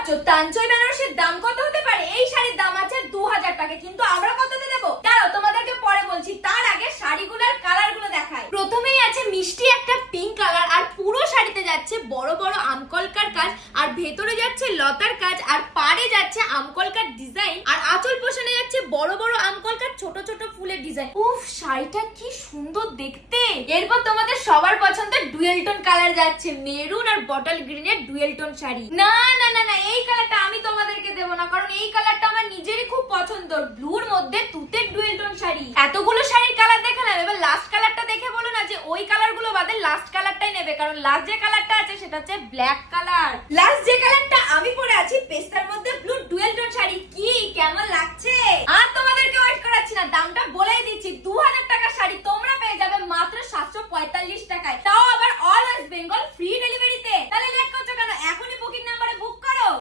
ভাবছো তানচই বেনারসির দাম কত হতে পারে? এই শাড়ির দাম আছে 2000 টাকা, কিন্তু আমরা কততে দেবো দাঁড়াও তোমাদেরকে পরে বলছি। তার আগে শাড়িগুলোর কালার গুলো দেখাই। প্রথমেই আছে মিষ্টি একটা পিঙ্ক কালার, আর পুরো শাড়িতে যাচ্ছে বড় বড় আমকলকার কাজ, আর ভেতরে যাচ্ছে লতার কাজ, আর পাড়ে যাচ্ছে আমকলকার ডিজাইন, আর আঁচল পোষণে যাচ্ছে বড় বড় আমকলকার ছোট ছোট ফুলের ডিজাইন। উফ, শাড়িটা কি সুন্দর দেখতে। এরপর তোমাদের সবার পছন্দের ডুয়েল টোন কালার যাচ্ছে, মেরুন আর বটল গ্রিনের ডুয়েল টোন শাড়ি। না না না না, এই কালারটা আমি তোমাদেরকে দেবো না, কারণ এই কালারটা আমার নিজেরই খুব পছন্দ। ব্লুর মধ্যে তুতের ডুয়েল টোন শাড়ি। এতগুলো শাড়ির কালার দেখালাম, এবার লাস্ট কালারটা দেখে বলো না যে ওই কালার গুলো বাদে লাস্ট কালারটাই নেবে, কারণ লাস্ট যে কালারটা আছে সেটা হচ্ছে ব্ল্যাক কালার। লাস্ট যে কালার